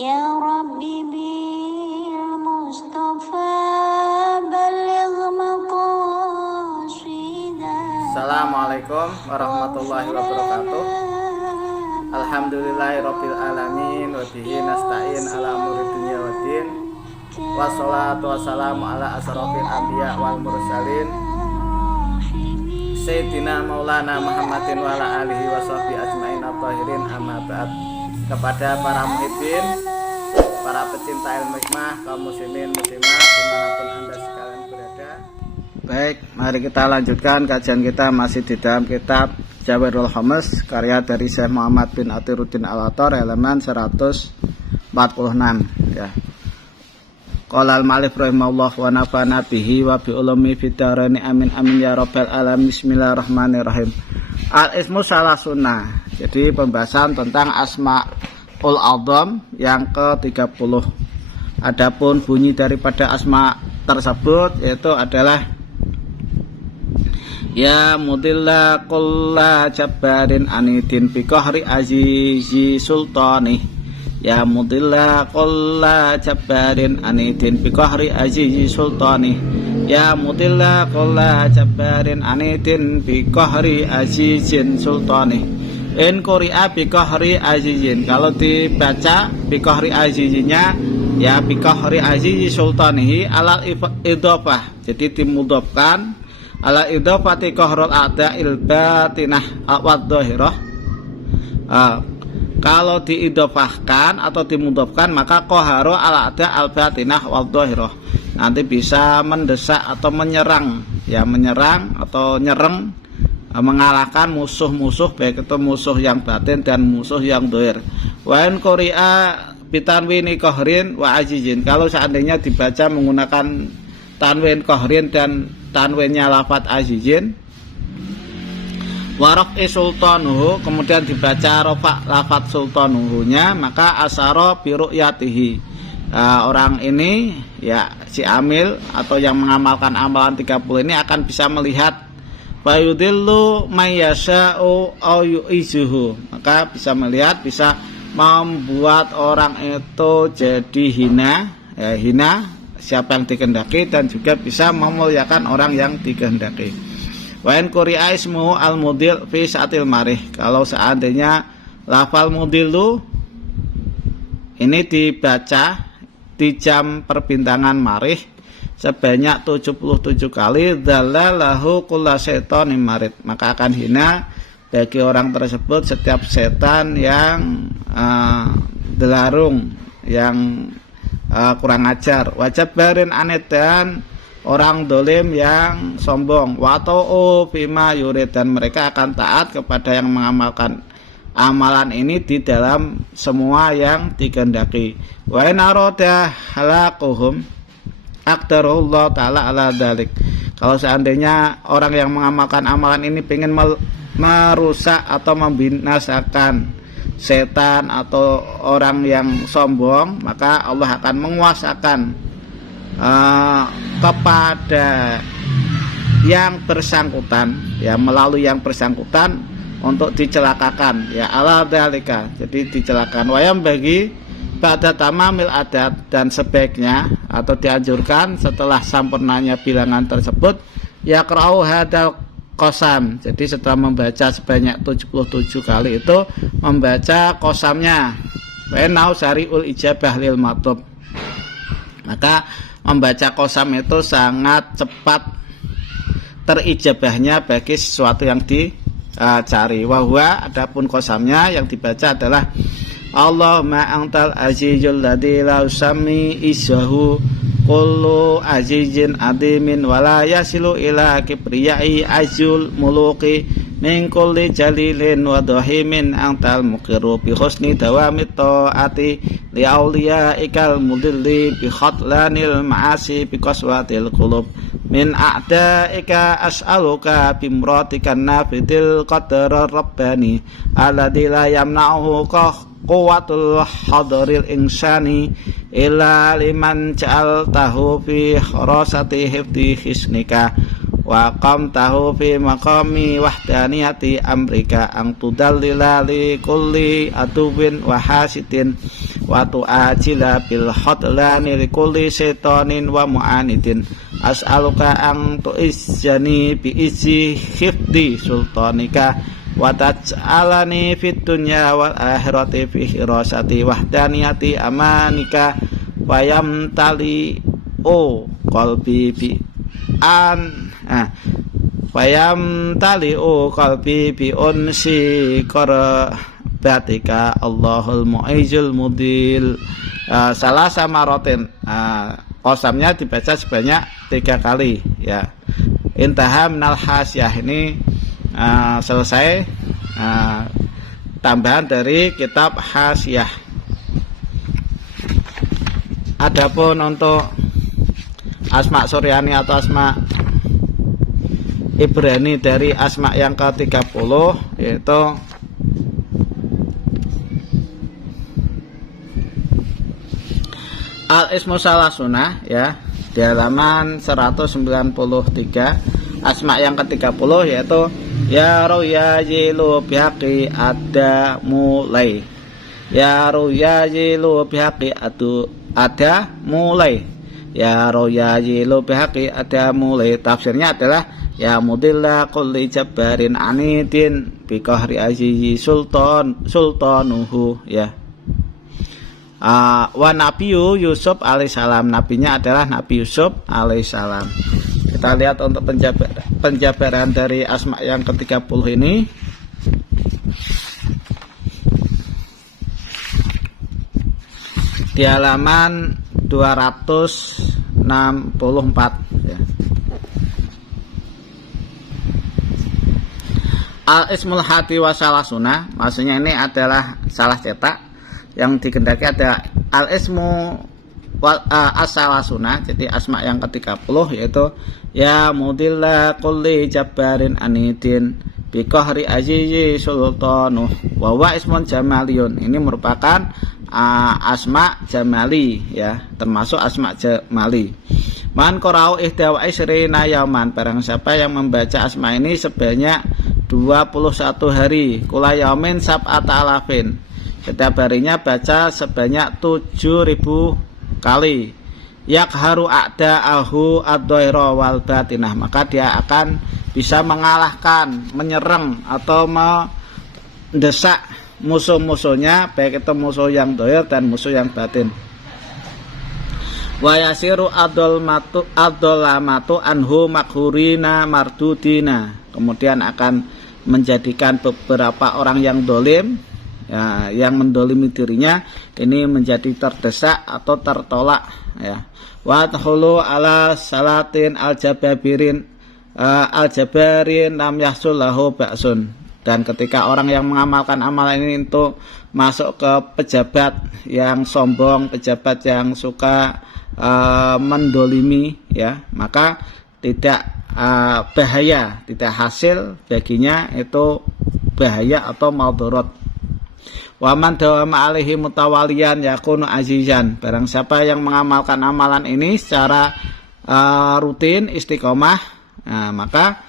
Ya Rabbi bil Mustafa baligh maqasidah. Assalamualaikum warahmatullahi wabarakatuh. Alhamdulillahirabbil alamin wa bihi nasta'in ala umuri dunya waddin. Wassalatu wassalamu ala asrofil anbiya wal mursalin Sayyidina Maulana Muhammadin wa ala alihi wa sahbihi ajmain at-tahirin, amma ba'd. Kepada para muhibbin, para pecinta ilmu hikmah, kaum muslimin muslimat dimanapun anda sekalian berada. Baik, mari kita lanjutkan kajian kita masih di dalam kitab Jawahirul Khamas karya dari Syekh Muhammad bin Athiruddin Al-Attar, halaman 146 ya. Qala al-ma'alif rahimahullah wa nafa'ana bihi wa bi ulumi fid dharain amin amin ya rabbal alamin. Bismillahirrahmanirrahim. Al-ismu salah sunnah. Jadi pembahasan tentang asmaul a'dzam yang ke-30. Adapun bunyi daripada asma tersebut yaitu adalah ya mudilla kulla jabbarin anidin bi qahri azizi sultani. Ya mudilla kulla jabbarin anidin bi qahri azizi sultani. Ya mudilla kulla jabbarin anidin bi qahri azizin sultani. In quri'a bi qahri azizin, kalau dibaca bi qahri azizinya ya bi qahri azizi sultanihi alal idhofah, jadi dimudhofkan ala idhofati qahrul a'da'il batinah wa dhahirah. Kalau diidhofahkan atau dimudhofkan maka qahara ala a'da'il batinah wa dhahirah, nanti bisa mendesak atau menyerang, ya menyerang atau nyereng, mengalahkan musuh-musuh, baik itu musuh yang batin dan musuh yang dhahir. Wa in quri'a bitanwini qahrin wa azizin, kalau seandainya dibaca menggunakan tanwin qahrin dan tanwinnya lafaz azizin, wa raf'i sultanuhu, kemudian dibaca rafa lafaz sultanuhunya, maka asara bi ru'yatihi, orang ini ya si amil atau yang mengamalkan amalan 30 ini akan bisa melihat fayudillu mayyasha'u au yu'izuhu, maka bisa melihat, bisa membuat orang itu jadi hina, ya hina siapa yang dikehendaki, dan juga bisa memuliakan orang yang dikehendaki. Wa in quri'a ismuhu al-mudil fi sa'atil marih, kalau seandainya lafal mudillu ini dibaca di jam perbintangan marih sebanyak 77 kali, dzalalahu kullu syaitanin marid, maka akan hina bagi orang tersebut setiap setan yang delarung, yang kurang ajar. Wajib barin anid, dan orang dolim yang sombong. Wata'u bima yurid, dan mereka akan taat kepada yang mengamalkan amalan ini di dalam semua yang dikehendaki. Wa in arada halakuhum aqdarullah ta'ala ala dzalik, kalau seandainya orang yang mengamalkan amalan ini ingin merusak atau membinasakan setan atau orang yang sombong, maka Allah akan menguasakan kepada yang bersangkutan, ya melalui yang bersangkutan untuk dicelakakan, ya ala dzalika, jadi dicelakakan. Wayam bagi pada tamamil adat, dan sebaiknya atau dianjurkan setelah sempurnanya bilangan tersebut ya qra'u hadal qasam, jadi setelah membaca sebanyak 77 kali itu membaca qasamnya, wa nau syari'ul ijabah lil matub, maka membaca qasam itu sangat cepat terijabahnya bagi sesuatu yang dicari. Wa huwa, adapun qasamnya yang dibaca adalah Allahumma antal azizul ladzi la usami isyahu kullu azizin adimin wala yasilu ila kibriyai azul muluki min kulli jalilin wa dhahimin antal muqiru bi husni dawamit taati li auliyaikal mudilli bi khatlanil ma'asi bi qaswatil qulub min a'daika as'aluka bimratikan nafidil qadar rabbani alladzi la yamna'uhu quwwatul hadaril insani illa liman ja'altahu fi khurasati hifdi hisnika wa qamtahu fi maqami wahdaniyati amrika ang tudallila li kulli aduwin wa hasidin wa tu'ajila bil hadlani li kulli syaitanin wa mu'anidin as'aluka ang tu'izzani bi izzi khifdi sultanika wa taj'alani fid dunya wal akhirati fi hirasati wahdaniyati amanika wa yamtali o qalbi bi Fayam tali'u qalbi bi unsi qarabatika Allahul mu'izul mudil. Salah sama rotin. Qasamnya dibaca sebanyak 3 kali ya. Intaha minal hasyah ini selesai tambahan dari kitab hasyah. Adapun untuk asma Suryani atau asma Ibrani dari asma yang ke-30 yaitu Al-Ismu Salasuna ya, di halaman 193 asma yang ke-30 yaitu ya ruya jilu bihaqi ada mulai, ya ruya jilu bihaqi ada mulai, ya roya jilu bihaqi ada mulai. Tafsirnya adalah ya mudilla kulli jabbarin anidin bi qahri azizi sultanuhu ya. Wa Nabiyu Yusuf alaihissalam, nabinya adalah Nabi Yusuf alaihissalam. Kita lihat untuk penjabaran dari asma yang ke-30 ini. Di halaman 264 ya. Al-Ismul Hati wa Salasuna, maksudnya ini adalah salah cetak yang dikendaki ada Al-Ismu As-Salasuna. Jadi asma yang ke-30 yaitu ya mudilla kulli jabbarin anidin bi qahri azizi sultanuh wa wa ismun jamaliyun. Ini merupakan asma jamali ya, termasuk asma jamali. Man qara'u ihda wa isrina yauman, barang siapa yang membaca asma ini sebanyak 21 hari, kula yaumin sab'ata alafin, setiap harinya baca sebanyak 7.000 kali. Yakharu a'da'ahu ad-dhaira wal batinah, maka dia akan bisa mengalahkan, menyerang atau mendesak musuh-musuhnya, baik itu musuh yang dohir dan musuh yang batin. Wa yasiru ad-dhalamatu anhu makhurina mardudina, kemudian akan menjadikan beberapa orang yang dolim ya, yang mendolimi dirinya ini menjadi terdesak atau tertolak ya. Wa tahulu ala salatin al-jababirin lam yahsul lahu ba'sun, dan ketika orang yang mengamalkan amalan ini untuk masuk ke pejabat yang sombong, pejabat yang suka mendolimi ya, maka tidak bahaya, tidak hasil baginya itu bahaya atau maldorot. Wa man dawama alaihi mutawaliyan yakunu azizan, barang siapa yang mengamalkan amalan ini secara rutin istiqomah, maka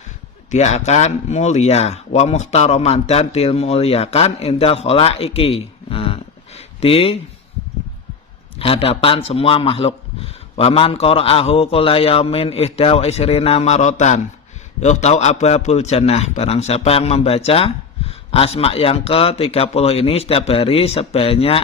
dia akan mulia. Wa muhtaroman, dan dimuliakan indal khalaiki, di hadapan semua makhluk. Wa man qara'ahu kulla yaumin ihda wa isrina marotan yuhtau ababul jannah, barang siapa yang membaca asma yang ke-30 ini setiap hari sebanyak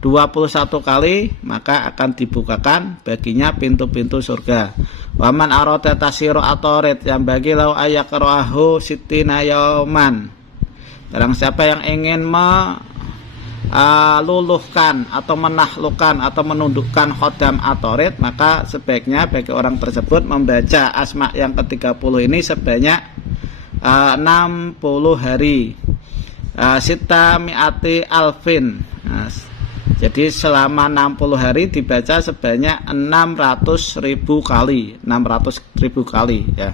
21 kali, maka akan dibukakan baginya pintu-pintu surga. Waman arada tasiro atorit, yang bagi lau ayakrahu sitina yauman, barang siapa yang ingin meluluhkan atau menaklukkan atau menundukkan khodam atorit, maka sebaiknya bagi orang tersebut membaca asma yang ke-30 ini sebanyak 60 hari, sita mi'ati alfin. Jadi selama 60 hari dibaca sebanyak 600.000 kali, 600.000 kali ya.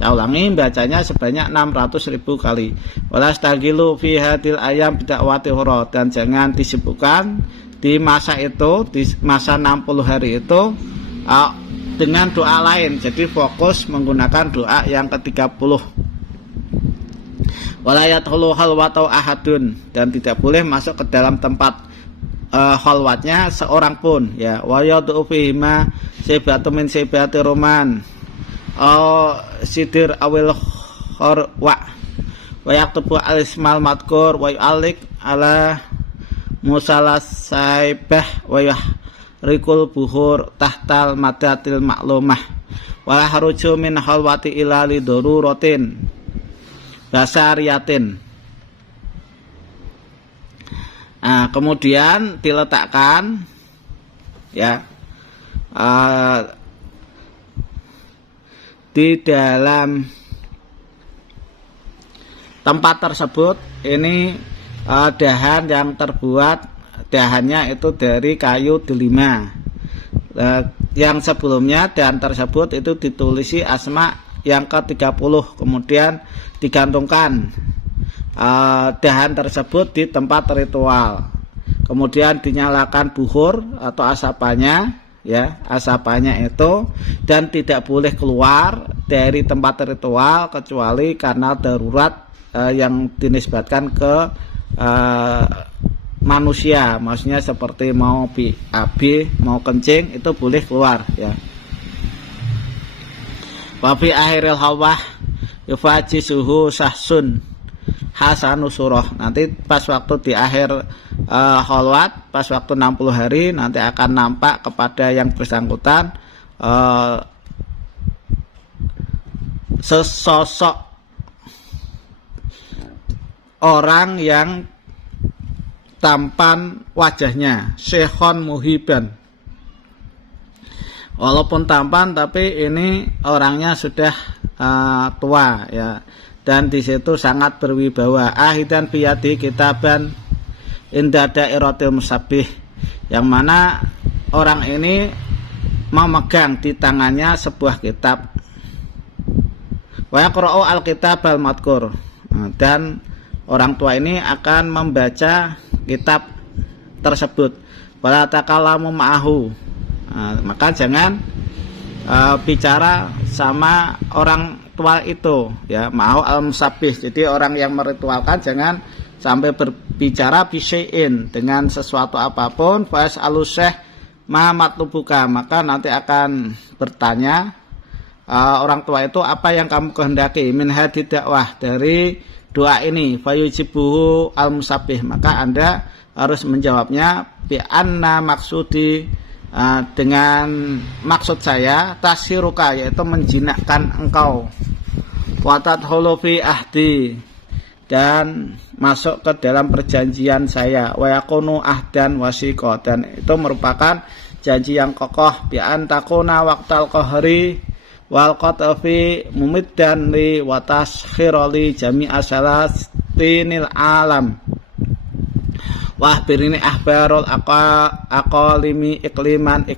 Saya ulangi, bacanya sebanyak 600.000 kali. Walastagilu fi hadil ayam bidakwati hura, dan jangan disibukkan di masa itu, di masa 60 hari itu dengan doa lain. Jadi fokus menggunakan doa yang ke-30. Wala yadkhulu khalwatau ahadun, dan tidak boleh masuk ke dalam tempat khalwatnya seorang pun, ya. Wa yad'u fihi ma sibatu min sibati roman sidir awil khorwa wa yaktubu al-ismal madkur wa yu'alik ala musalas saibah wa rikul buhur tahtal madatil maklumah wala haruju min khalwati ila li daruratin basariyatin. Nah, kemudian diletakkan, ya, di dalam tempat tersebut ini dahan yang terbuat, dahannya itu dari kayu delima. Yang sebelumnya dahan tersebut itu ditulisi asma yang ke-30, kemudian digantungkan dahan tersebut di tempat ritual, kemudian dinyalakan buhur atau asapannya, ya, asapannya itu, dan tidak boleh keluar dari tempat ritual kecuali karena darurat yang dinisbatkan ke manusia, maksudnya seperti mau BAB, mau kencing, itu boleh keluar, ya. Wa fi akhiril hawah yufajisuhu sahsun hasanu surah. Nanti pas waktu di akhir khalwat, pas waktu 60 hari, nanti akan nampak kepada yang bersangkutan sesosok orang yang tampan wajahnya, syekhon muhiban. Walaupun tampan, tapi ini orangnya sudah tua, ya, dan di situ sangat berwibawa. Ahidan biyadi kitaban inda dairatil musabbih, yang mana orang ini memegang di tangannya sebuah kitab. Wa yaqra'u al-kitab al-madkur, dan orang tua ini akan membaca kitab tersebut. Wala takallamu ma'ahu, maka jangan bicara sama orang tua itu, ya, ma'ahu al-musabbih. Jadi orang yang meritualkan jangan sampai berbicara bisyai'in, dengan sesuatu apapun. Fa'as aluseh ma matlubuka, maka nanti akan bertanya orang tua itu, apa yang kamu kehendaki, min hadi dakwah, dari doa ini. Fayujibuhu al-musabbih, maka Anda harus menjawabnya bi anna maksudi, dengan maksud saya tashiruka, yaitu menjinakkan engkau, watadkhulu fi ahdi, dan masuk ke dalam perjanjian saya, wa yakunu ahdan wasiqa, dan itu merupakan janji yang kokoh, bi antakuna waqtal qahri wal qatafi mumiddan li wa taskhirali jami'a salatinil alam wah birini ahbarul aqalimi ikliman.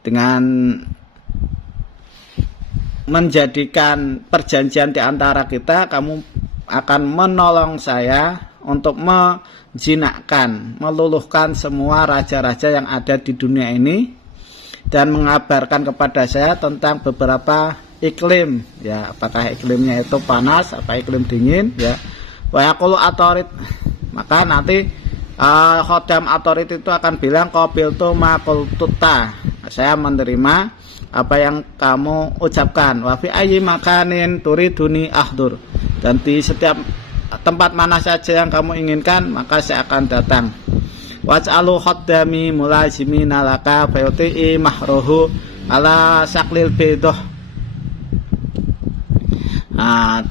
Dengan menjadikan perjanjian di antara kita, kamu akan menolong saya untuk menjinakkan, meluluhkan semua raja-raja yang ada di dunia ini, dan mengabarkan kepada saya tentang beberapa iklim, ya, apakah iklimnya itu panas, apa iklim dingin, ya. Wa yaqulu atorit, maka nanti khodam atorit itu akan bilang qabiltu ma qultuta, saya menerima apa yang kamu ucapkan. Wa fi ayyi makanin turiduni ahdur, dan di setiap tempat mana saja yang kamu inginkan, maka saya akan datang. Waj'alu khaddami mulazimina laka fayuti'i mahruhu ala saklil bedoh,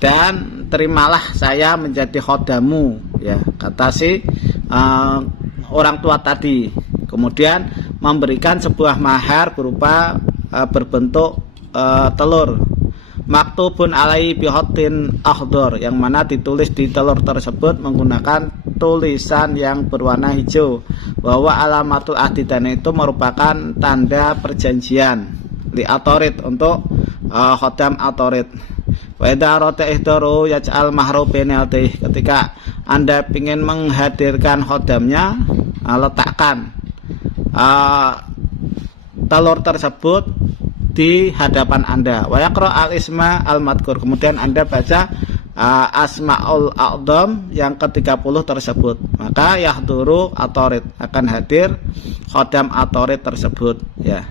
dan terimalah saya menjadi khodamu, ya, kata si orang tua tadi. Kemudian memberikan sebuah mahar berupa berbentuk telur, maktubun alai bihotin akhdor, yang mana ditulis di telur tersebut menggunakan tulisan yang berwarna hijau, bahwa alamatul ahdi, dan itu merupakan tanda perjanjian, li atorit, untuk khodam atorit. Wa idza rata ihdaru yaj'al mahru bainatih, ketika Anda ingin menghadirkan khodamnya, letakkan telur tersebut di hadapan Anda. Wa yaqra al-isma al-madkur. Kemudian Anda baca asmaul a'dham yang ke-30 tersebut. Maka yahduru atorid, akan hadir khodam atorid tersebut, ya.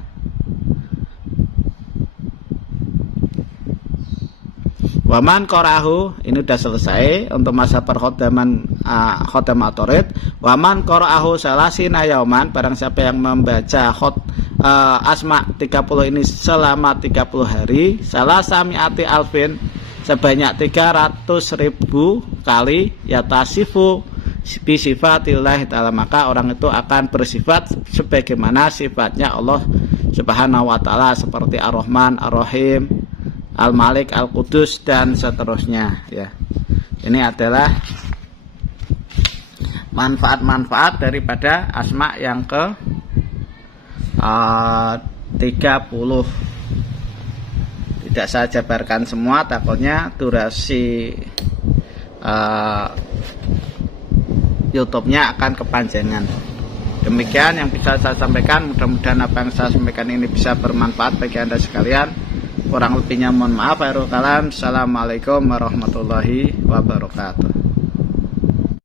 Waman qara'ahu, ini sudah selesai untuk masa perkhodaman khodam atorid. Waman qara'ahu salasina yauman, barang siapa yang membaca asma 30 ini selama 30 hari, salasami'ati alfin, sebanyak 300.000 kali, yatasifu bisifatillahi ta'ala, maka orang itu akan bersifat sebagaimana sifatnya Allah Subhanahu wa ta'ala, seperti Ar-Rahman, Ar-Rahim, Al-Malik, Al-Qudus, dan seterusnya, ya. Ini adalah manfaat-manfaat daripada asma yang ke 30. Tidak saya jabarkan semua, takutnya durasi YouTube-nya akan kepanjangan. Demikian yang bisa saya sampaikan. Mudah-mudahan apa yang saya sampaikan ini bisa bermanfaat bagi Anda sekalian. Kurang lebihnya mohon maaf. Assalamualaikum warahmatullahi wabarakatuh.